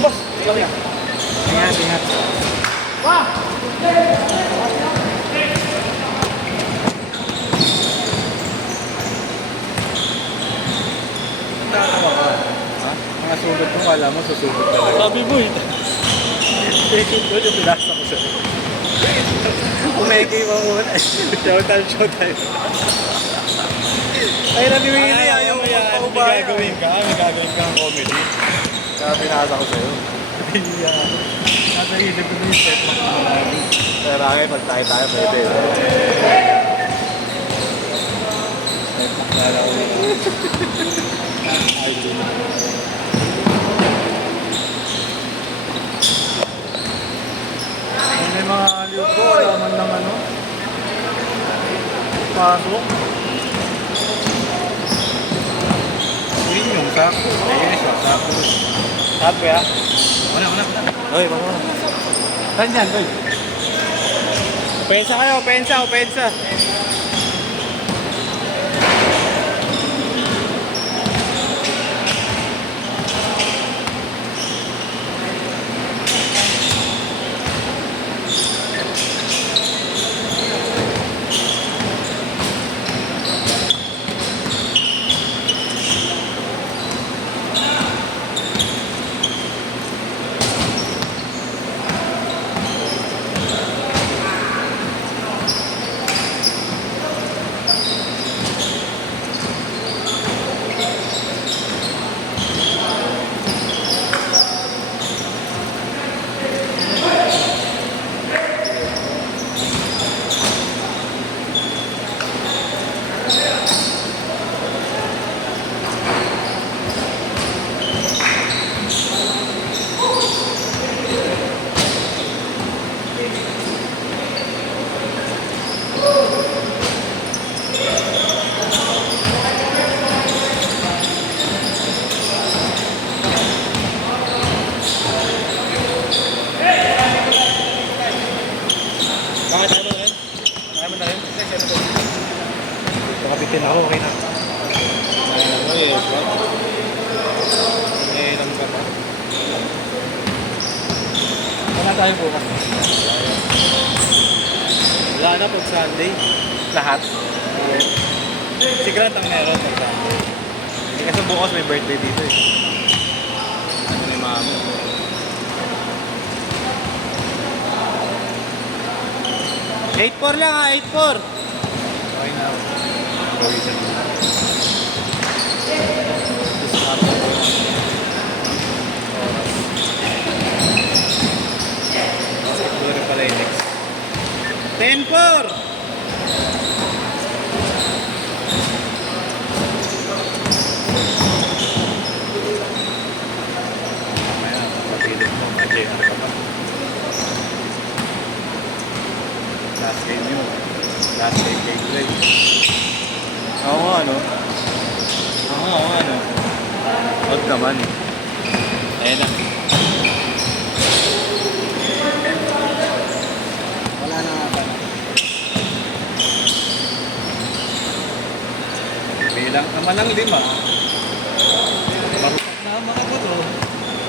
boss. Ingat, ingat. Wah! Tatawa ka. Ha? Mga sugat mo, kala mo susugod talaga. Sabi mo eh. Ito yung pinasa ko sa'yo. Umeki mo muna. Showtime. Ay, naniwili ayaw mo magpaubaya. May gagawin kang comedy. Kaya pinasa ko sa'yo. Nasa isip ko na yung step mo marami. Pero ay, pag tayo pwede. Lala ko. Ay, May mga liw ko, wala man lang ano. Pasok. yun yung sako. Yes, yung sako. Sabi ah. Una. Hoy, baka. Saan yan, Hoy? Pensa kayo, pensa. Bakit tayo mo na rin? Tayo mo na rin? Pakabitin ako, okay na. Ilang ka pa? Wala tayo bukas. Wala na pag Sunday. Lahat. Si Grant ang meron pag Sunday. Hindi kasi bukas may birthday dito eh. Ano ni mami? $8-4 lang ha, $8-4. Okay na ako. Gawin siya muna. Basketball rin pala yung next. 10-4. Mamaya, papilit mo. Mag-JR ka pa. Last game yun. Last game play. Oo nga, ano? Oo, ano. Huwag naman. Ayan na. Wala na nga pala. Bilang naman ng 5. Marupok na ang mga buto.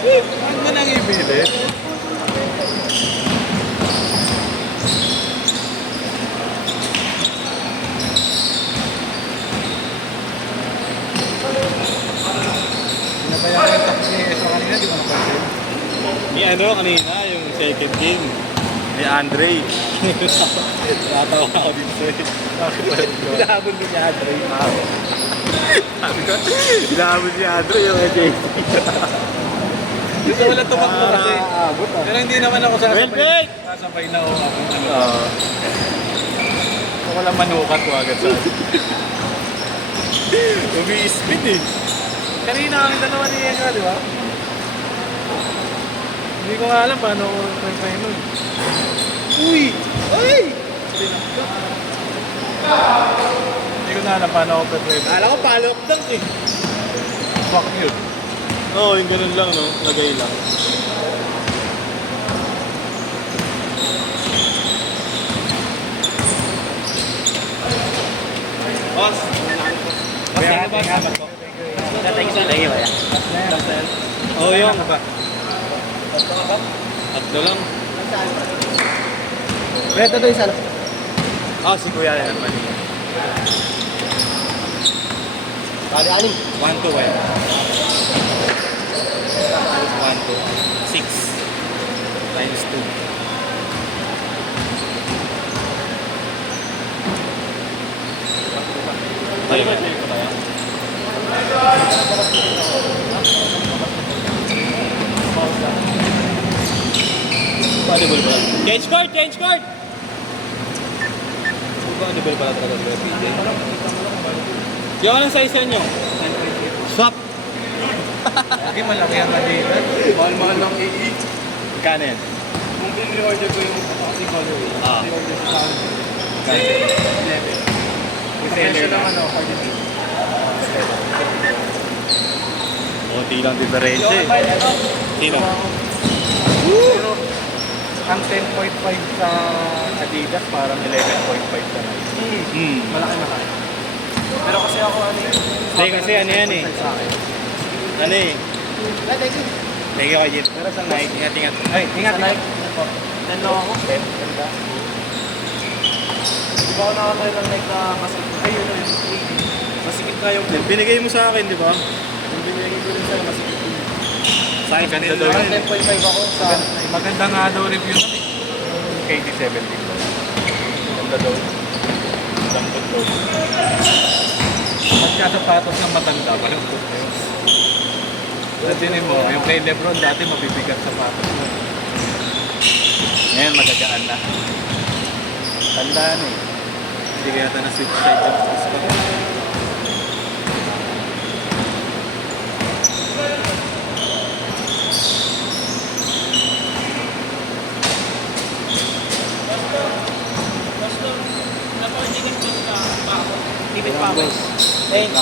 Huwag mo nang ibilit. Pinabayaan yung tapos ni Eso kanina, di mo napansin? Ni ano kanina, yung second game. Ni Andre. Natawa ako dito sa'yo. Hinahabol ko si Andre. Sabi ko, hinahabol si Andre yung AJ. Gusto ko lang tumakbo kasi. Aabot ah. Pero hindi naman ako sasabay. Welbeck! Sasabay na ako. Ano. Oo. Gusto ko lang manukat ko agad sa akin. Umi-speed eh. Kanina kami dalawa ni Ezra, di ba? Hindi ko nga alam paano ko nag-try nun. Uy! Ay! Hindi ko na alam paano ako nag-try. Akala ko palok dunk eh. Fuck yun. Oo, yung ganun lang no. Lagay lang. Boss! Boss, thank you boss. Thank you. Oo, yung ba? Tatlo lang. Ito to isa lang. Ah, si Kuya rin naman. Bali, anim. 1 to 1. 1 to 6 times 2. Tayo ba? Valuable pala. Change card! Change card! Valuable pala talaga dito, PJ. Yung anong size yan nyo? Swap! Lagi malaki ang kanina. Mahal-mahal ng AA. Kano yan? Kung pinre-order ko yung kasi colorway. Ah. Pre-order ko sa akin. Kano yan? 11. Presyo lang ano, hard to beat. Kunti lang diferensya eh. Sino? Pero ang 10.5 sa Adidas parang 11.5 sa Nike. Malaki na kaya. Pero kasi ako ano eh. Hindi kasi ano yan eh. Sa akin. Ano eh? Thank you. Thank you kay Jit. Pero sa Nike, ingat-ingat. Ay, ingat. Sa Nike. Then lang ako. Ganda. Di ba ako nakatry ng Nike na masikip? Ay, yun na yun. Masikip nga yung flip. Binigay mo sa akin, di ba? Yung binigay ko rin sa'yo, masikip yun. Sa akin, ganda daw Parang yun. 10.5 ako sa Maganda nga daw review nun eh. KD70. Ganda daw. Lambot daw. Pagka sapatos ng matanda, malungkot na yun. Sabihin mo, yung kay Lebron dati mabibigat sapatos mo. Ngayon, magagaan na. Tandaan eh. Hindi kaya ito na-switch side yung gusto. Limit pa ako. Thanks.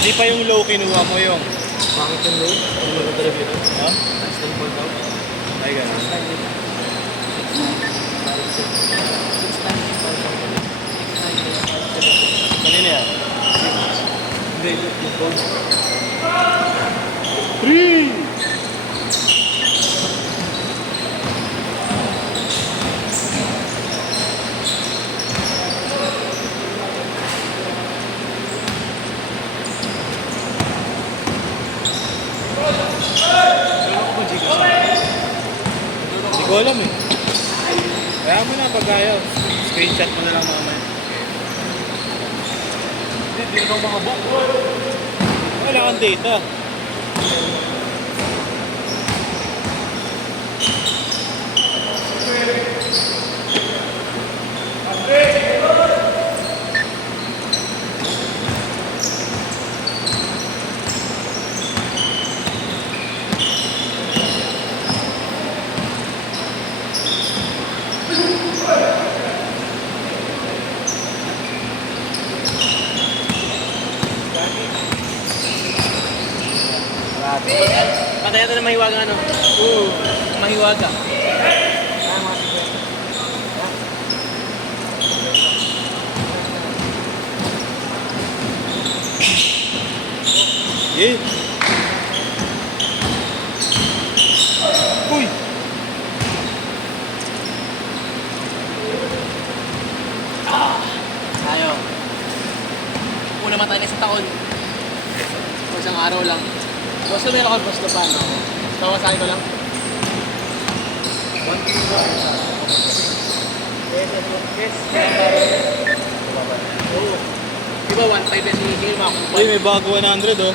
Hindi pa yung low kinuha mo yung. Bakit yung low? Ano maganda review nun? Ha? Unstable daw. Ay, gano'n. Kanina yan? Hindi, yung gold. 3! Hindi ko alam eh. Kaya mo na pag-ayaw. Screenshot mo na lang mamaya. Hindi naman mga book. Wala kang data. Patay ito na mahiwaga ano? Oo. Mahiwaga. Eh. Uy! Tayo. Una matay na isang taon. O isang araw lang. Basta meron ka basta paano ako. Kawasaki ko lang. Yes, yes, yes. ba 1.5 yung hinihingi mo ako? Uy, may bago 100 oh.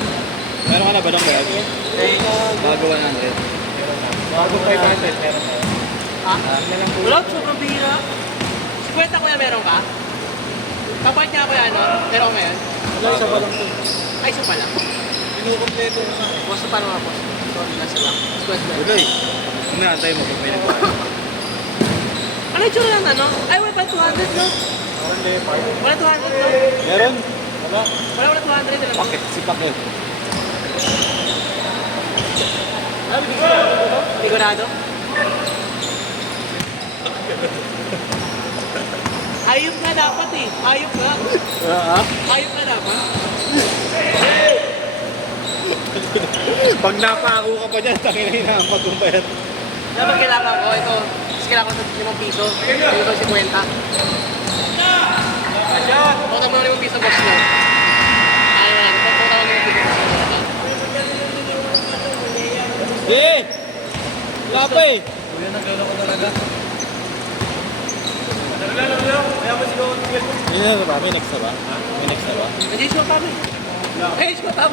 Meron ka na ba ng bago? Eh, Bago 100. Bago 500, meron na. wala, sobrang bihira. 50 kuya meron ka? Kapart niya kuya, ano? Meron ko ngayon? Wala, isa pa lang to. Ay, isa pa lang. Pinukompleto na nga. Boss, paano nga, boss? Sorry, nasa lang. Square. Wala eh. Umaantay mo kung may nagbago. Ano yung tsura ng ano? Ay, wala pa 200, no? Wala 200, no? Meron? Wala 200, alam mo? Pakit, si Pakit. Sigurado? Ayop nga dapat eh. Ayop nga. Ha? Ayop nga dapat. Pag napako ka pa dyan, tangin na hinahamag kong bayad. Dapat kailangan ko, ito. Tapos kailangan ko ng 5 piso. Ito 50. Utang mo ng 5 piso, boss mo. Ano na, utang mo ng 5 piso. Eh! Wala pa eh! Kuya, nagano ko talaga. May next na ba? May next na ba? Hindi siya pa rin. Eh, siya pa